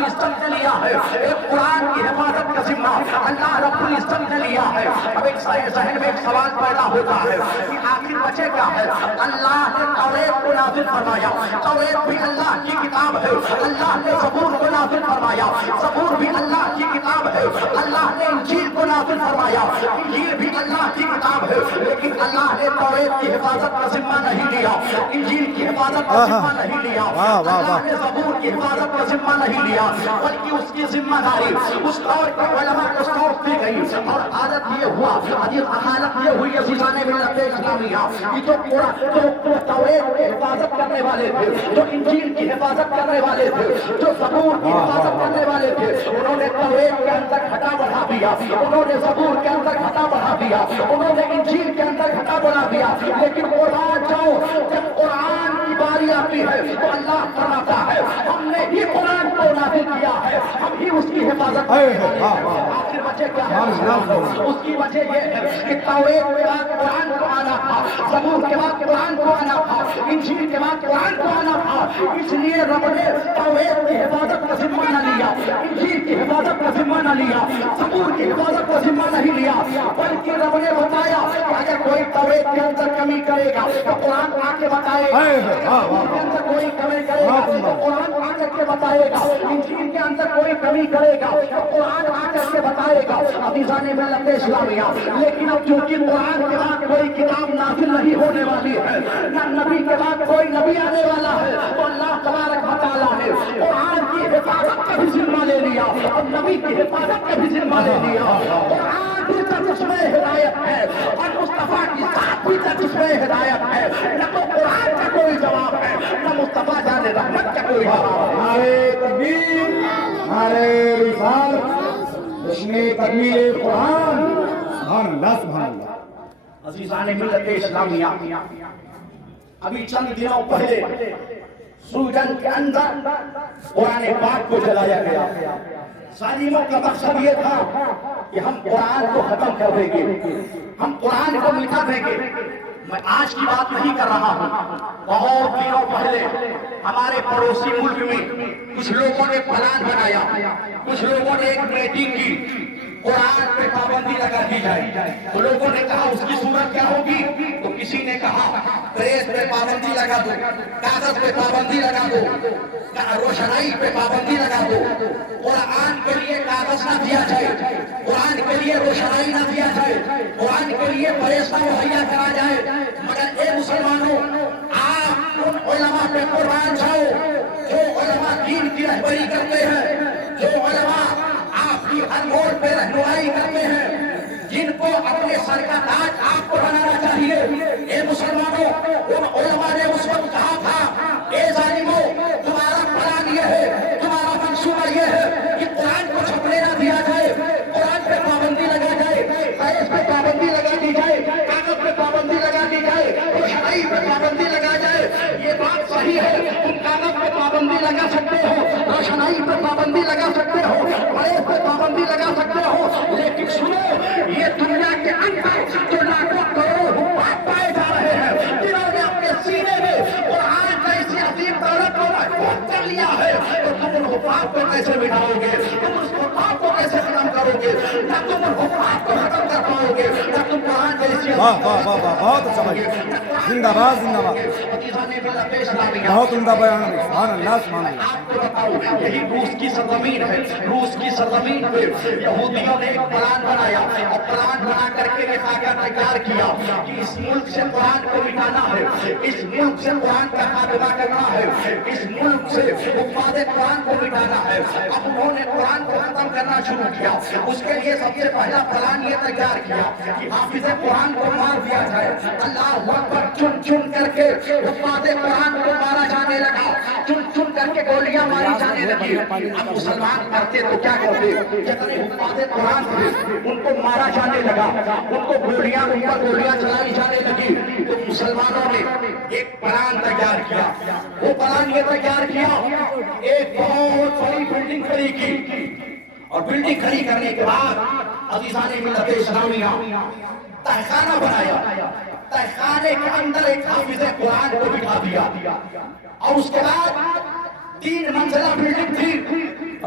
العزت نے لیا ہے، ایک قرآن کی حفاظت کا ذمہ اللہ رب العزت نے لیا ہے۔ اب ایک ذہن میں ایک سوال پیدا ہوتا ہے کہ آخر بچے کیا ہے؟ اللہ نے توریت کو نازل فرمایا، توریت بھی اللہ کی کتاب ہے، اللہ نے زبور کو نازل فرمایا، زبور بھی اللہ کی کتاب ہے، اللہ نے انجیل کو نازل فرمایا، انجیل بھی اللہ کی کتاب ہے، لیکن اللہ نے توریت کی حفاظت کا ذمہ نہیں لیا، انجیل کی حفاظت کا ذمہ نہیں لیا، اللہ نے زبور کی حفاظت کا ذمہ نہیں لیا، بلکہ اس کی ذمہ داری اس دور کے علماء کو سونپ دی گئی۔ اور عادت یہ ہوا، حالت یہ ہوئی عزیزان ملت اسلامیہ، کہ جو توریت کی حفاظت کرنے والے تھے، جو انجیل کی حفاظت کرنے والے تھے، جو زبور کی حفاظت کرنے والے تھے، انہوں نے توریت کے اندر گھٹا بڑھا دیا، انہوں نے زبور کے اندر گھٹا بڑھا دیا، انہوں نے انجیل کے اندر گھٹا بڑھا دیا، لیکن قرآن جاؤ، جب قرآن کی باری آتی ہے تو اللہ فرماتا ہے ہم نے ہی قرآن کو نازل کیا ہے، ہم ہی اس کی حفاظت کرتے ہیں۔ آخر وجہ کیا ہے؟ اس کی وجہ یہ ہے کہ توریت کے بعد قرآن کو آنا تھا، زبور کے بعد قرآن کو آنا تھا، انجیل کے بعد قرآن کو آنا تھا، اس لیے رب نے توریت کی حفاظت کا ذمہ نہ لیا، انجیل کی حفاظت کا ذمہ نہ لیا، زبور کی حفاظت کا ذمہ نہیں لیا، بلکہ رب نے بتایا کہ اگر کوئی توریت کے اندر کمی کرے گا تو قرآن آ کے بتائے گا، کے اندر کوئی کمی کرے گا تو قرآن آ کر کے بتائے گا، انجیل کے اندر کوئی کمی کرے گا تو قرآن آ کر کے بتائے گا۔ عزیزان ملت اسلامیہ، لیکن اب چونکہ قرآن کے بعد کوئی کتاب نازل نہیں ہونے والی ہے، نہ نبی کے بعد کوئی نبی آنے والا ہے، تو اللہ تبارک و تعالیٰ نے قرآن کی حفاظت کا بھی ذمہ لے لیا اور نبی کی حفاظت کا بھی ذمہ لے لیا۔ قرآن بھی چشمہ ہدایت ہے اور مصطفیٰ کی ذات بھی چشمہ ہدایت ہے، نہ تو قرآن کا کوئی جواب ہے نہ مصطفیٰ جان رحمت کا کوئی جواب ہے۔ نعرے تکبیر، نعرے رسالت، جشن تکمیل قرآن، سبحان اللہ سبحان اللہ۔ عزیزان ملت اسلامیہ، ابھی چند دنوں پہلے سوڈن کے اندر قرآن پاک کو جلایا گیا۔ ظالموں کا مقصد یہ تھا کہ ہم قرآن کو ختم کر دیں گے، ہم قرآن کو مٹا دیں گے۔ میں آج کی بات نہیں کر رہا ہوں، بہت دنوں پہلے ہمارے پڑوسی ملک میں کچھ لوگوں نے پلان بنایا، کچھ لوگوں نے ایک میٹنگ کی، قرآن پہ پابندی لگا دی جائے۔ تو لوگوں نے کہا اس کی صورت کیا ہوگی؟ تو کسی نے کہا پریس پہ پابندی لگا دو، کاغذ پہ پابندی لگا دو، روشنائی پہ پابندی لگا دو، قرآن کے لیے کاغذ نہ دیا جائے، قرآن کے لیے روشنائی نہ دیا جائے، قرآن کے لیے پریس نہ مہیا کرا جائے۔ مگر اے مسلمانوں، آپ ان علماء پہ قربان جاؤ جو علماء دین کی رہبری کرتے ہیں، جو علماء آپ کی ہر موڑ پہ رہنمائی کرتے ہیں، جن کو اپنے سر کا تاج آپ کو بنانا چاہیے۔ اے مسلمانوں، ان علماء نے اس وقت کہا تھا اے ظالموں، تمہارا پلان یہ ہے، تمہارا منصوبہ یہ ہے کہ قرآن کو چھپنے نہ دیا جائے، قرآن پہ پابندی لگا جائے، پریس پہ پابندی لگا دی جائے، کاغذ پہ پابندی لگا دی جائے، روشنائی پہ پابندی لگا جائے۔ یہ بات صحیح ہے، تم کاغذ پہ پابندی لگا سکتے ہو، روشنائی پہ پابندی لگا سکتے ہو، پریس پہ پابندی لگا سکتے ہو، لیکن سنو، یہ دنیا کے اندر جو لاکھوں کروڑوں حکام پائے جا رہے ہیں، جنہوں نے اپنے سینے میں قرآن جیسی عظیم دولت کو محفوظ کر لیا ہے، تو تم ان حکام کو کیسے مٹاؤ گے؟ تم اس حکام کو کیسے ختم کرو گے؟ نہ تم ان حکام کو ختم کر پاؤ گے، نہ تم قرآن جیسی بہت اچھا بھائی، زندہ باد زندہ باد، بہت عمدہ بیان ہے، سبحان اللہ سبحان اللہ۔ آپ کو بتاؤ، یہی روس کی سرزمین ہے، روس کی سرزمین پہ یہودیوں نے ایک پلان بنایا اور پلان بنا کر کے یہ خاکہ تیار کیا کہ اس ملک سے قرآن کو مٹانا ہے، اس ملک سے قرآن کا خاتمہ کرنا ہے، اس ملک سے حفاظ قرآن کو مٹانا ہے۔ اب انہوں نے قرآن کو ختم کرنا شروع کیا۔ اس کے لیے سب سے پہلا پلان یہ تیار کیا کہ حافظ قرآن کو مار دیا جائے۔ اللہ اکبر، چن چن کر کے حفاظ قرآن کو مارا جانے لگا، چن چن کر کے گولیاں ماری جانے لگی۔ اب مسلمان کرتے تو کیا کرتے؟ جتنے حفاظ قرآن تھے ان کو مارا جانے لگا، ان کو گولیاں چلائی جانے لگی۔ تو مسلمانوں نے ایک پلان تیار کیا۔ وہ پلان یہ تیار کیا، ایک بہت بڑی بلڈنگ کھڑی کی، اور بلڈنگ کھڑی کرنے کے بعد عزیزان ملت اسلامیہ تہخانہ بنایا۔ تہخانے کے اندر ایک حافظ قرآن کو بٹھا دیا، اور اس کے بعد 3 منزلہ بلڈنگ تھی،